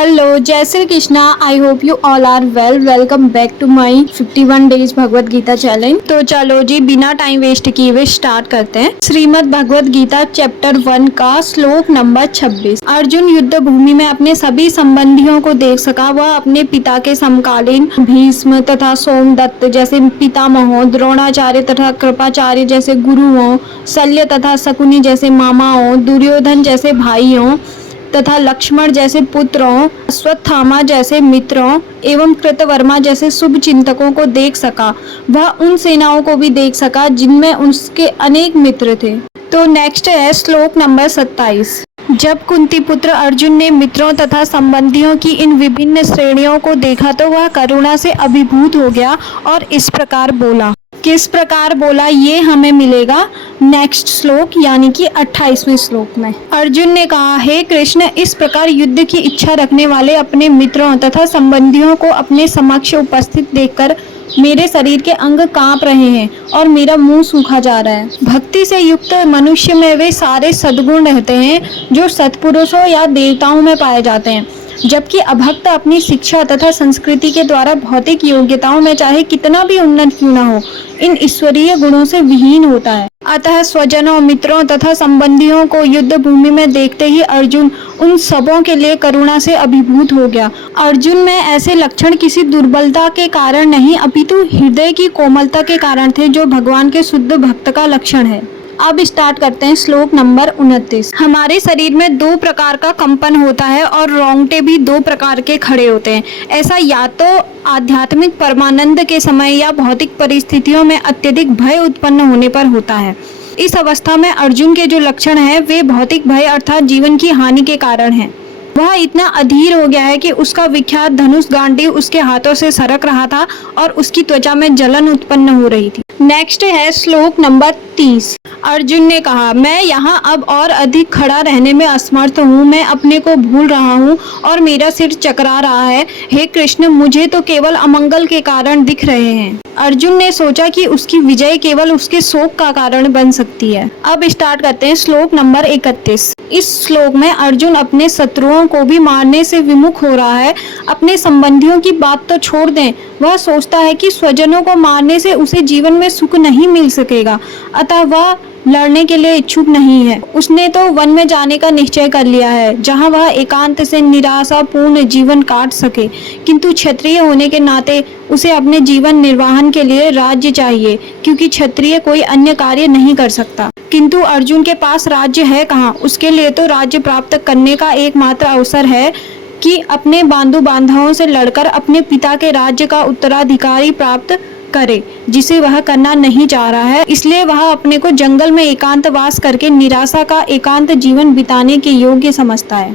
Hello, जय Shri Krishna. I hope you all are well. Welcome back to my 51 days Bhagavad Gita challenge. तो चलो जी, बिना time waste किए हुए स्टार्ट करते हैं। श्रीमद् भगवत गीता चैप्टर 1 का श्लोक नंबर 26। अर्जुन युद्ध भूमि में अपने सभी संबंधियों को देख सका। वह अपने पिता के समकालीन भीष्म तथा सोमदत्त जैसे पितामहों, द्रोणाचार्य तथा कृपाचार्य जैसे गुरुओं, शल्य तथा शकुनी जैसे मामाओं, दुर्योधन जैसे भाइयों तथा लक्ष्मण जैसे पुत्रों, अश्वत्थामा जैसे मित्रों एवं कृतवर्मा जैसे शुभ चिंतकों को देख सका। वह उन सेनाओं को भी देख सका जिनमें उसके अनेक मित्र थे। तो नेक्स्ट है श्लोक नंबर 27। जब कुंती पुत्र अर्जुन ने मित्रों तथा संबंधियों की इन विभिन्न श्रेणियों को देखा तो वह करुणा से अभिभूत हो गया और इस प्रकार बोला। किस प्रकार बोला ये हमें मिलेगा नेक्स्ट श्लोक यानी कि 28वें श्लोक में। अर्जुन ने कहा, हे कृष्ण, इस प्रकार युद्ध की इच्छा रखने वाले अपने मित्रों तथा संबंधियों को अपने समक्ष उपस्थित देखकर मेरे शरीर के अंग कांप रहे हैं और मेरा मुंह सूखा जा रहा है। भक्ति से युक्त मनुष्य में वे सारे सद्गुण रहते हैं जो सत्पुरुषों या देवताओं में पाए जाते हैं, जबकि अभक्त अपनी शिक्षा तथा संस्कृति के द्वारा भौतिक योग्यताओं में चाहे कितना भी उन्नत क्यों न हो, इन ईश्वरीय गुणों से विहीन होता है। अतः स्वजनों, मित्रों तथा संबंधियों को युद्ध भूमि में देखते ही अर्जुन उन सबों के लिए करुणा से अभिभूत हो गया। अर्जुन में ऐसे लक्षण किसी दुर्बलता के कारण नहीं अपितु हृदय की कोमलता के कारण थे, जो भगवान के शुद्ध भक्त का लक्षण है। अब स्टार्ट करते हैं श्लोक नंबर 29। हमारे शरीर में दो प्रकार का कंपन होता है और रोंगटे भी दो प्रकार के खड़े होते हैं। ऐसा या तो आध्यात्मिक परमानंद के समय या भौतिक परिस्थितियों में अत्यधिक भय उत्पन्न होने पर होता है। इस अवस्था में अर्जुन के जो लक्षण हैं वे भौतिक भय अर्थात जीवन की हानि के कारण हैं। वह इतना अधीर हो गया है कि उसका विख्यात धनुष गांडीव उसके हाथों से सरक रहा था और उसकी त्वचा में जलन उत्पन्न हो रही थी। नेक्स्ट है श्लोक नंबर 30। अर्जुन ने कहा, मैं यहाँ अब और अधिक खड़ा रहने में असमर्थ हूँ। मैं अपने को भूल रहा हूँ और मेरा सिर चकरा रहा है। हे कृष्ण, मुझे तो केवल अमंगल के कारण दिख रहे हैं। अर्जुन ने सोचा कि उसकी विजय केवल उसके शोक का कारण बन सकती है। अब स्टार्ट करते हैं श्लोक नंबर 31। इस श्लोक में अर्जुन अपने शत्रुओं को भी मारने से विमुख हो रहा है। अपने संबंधियों की बात तो छोड़ दें, वह सोचता है कि स्वजनों को मारने से उसे जीवन में सुख नहीं मिल सकेगा, अतः वह लड़ने के लिए इच्छुक नहीं है। उसने तो वन में जाने का निश्चय कर लिया है, जहां वह एकांत से निराशापूर्ण जीवन काट सके। किंतु क्षत्रिय होने के नाते उसे अपने जीवन निर्वाहन के लिए राज्य चाहिए, क्योंकि क्षत्रिय कोई अन्य कार्य नहीं कर सकता। किंतु अर्जुन के पास राज्य है कहाँ? उसके लिए तो राज्य प्राप्त करने का एकमात्र अवसर है कि अपने बांधु बांधवों से लड़कर अपने पिता के राज्य का उत्तराधिकारी प्राप्त करे, जिसे वह करना नहीं चाह रहा है। इसलिए वह अपने को जंगल में एकांतवास करके निराशा का एकांत जीवन बिताने के योग्य समझता है।